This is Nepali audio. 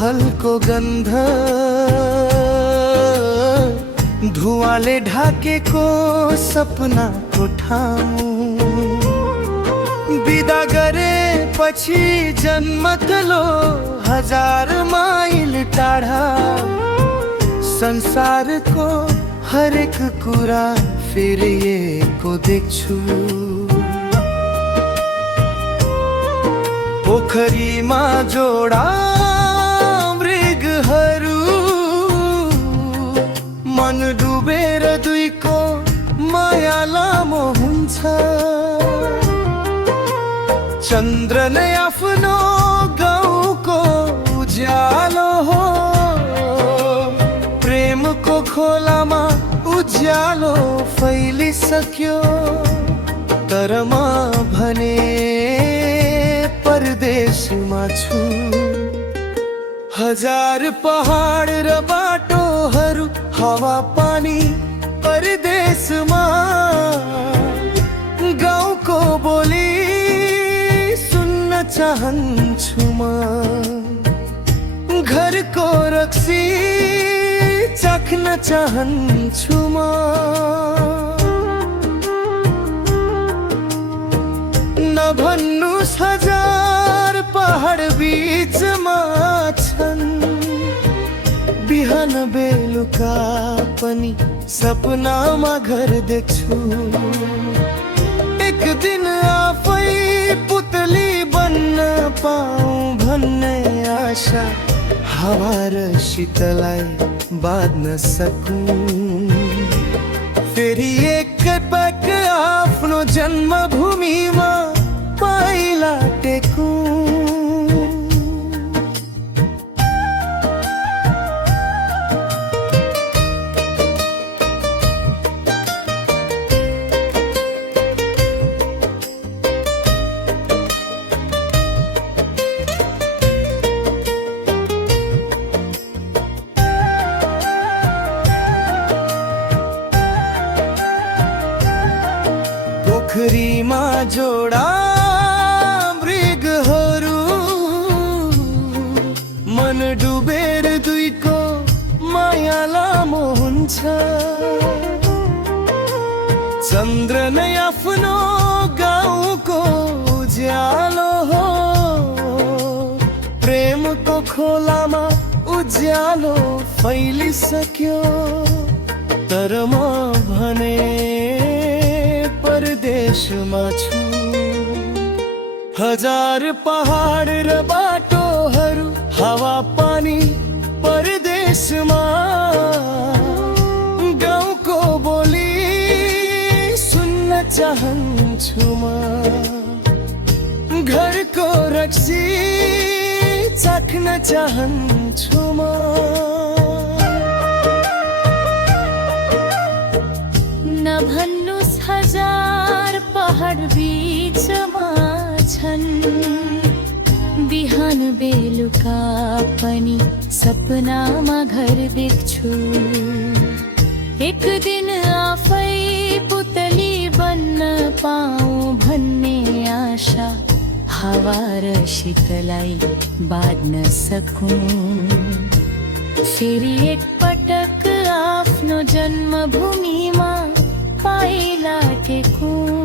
हल्को गन्ध धुवाले ढाकेको सपनाको ठाउँ बिदा गरेपछि जन्मथलो 1000 माइल टाढा संसारको हरेक कुरा फेरिएको देख्छु। पोखरीमा जोडा मृगहरू मन डुबेर दुईको माया लामो हुन्छ। चन्द्र नै आफ्नो गाउँको उज्यालो हो, प्रेमको खोलामा उज्यालो फैलिसक्यो। तर म भने परदेशमा छु। 1000 पहाड र बाटोहरू हावा पानी परदेशमा। गाउँको बोली सुन्न चाहन्छु म, घरको रक्सी चाख्न चाहन्छु म। नभन्नुस् 1000 पहाड बीचमा छन्, बिहान बेलुका पनि सपनामा घर देख्छु। एक दिन आफै पुतली बन्न पाऊँ भन्ने आशा, हावा र शीतलाई बाँध्न सकूं। फेरि एकपटक आफ्नो जन्मभूमिमा पाइला टेकूं। पोखरीमा जोडा मृगहरू मन डुबेर दुईको माया लामो हुन्छ। चन्द्र नै आफ्नो गाउँको उज्यालो हो, प्रेमको खोलामा उज्यालो फैलिसक्यो। तर म भने परदेशमा छु। 1000 पहाड र बाटोहरू हावा पानी परदेशमा। गाउँको बोली सुन्न चाहन्छु म, घरको रक्सी चाख्न चाहन्छु म। नभन्नुस् 1000 पहाड बीचमा छन्, बिहान बेलुका पनि सपनामा घर देख्छु। एक दिन आफै पुतली बन्न पाऊँ भन्ने आशा, हावा र शीतलाई बाँध्न सकूं। फेरि एकपटक आफ्नो जन्मभूमिमा पाइला टेकूं।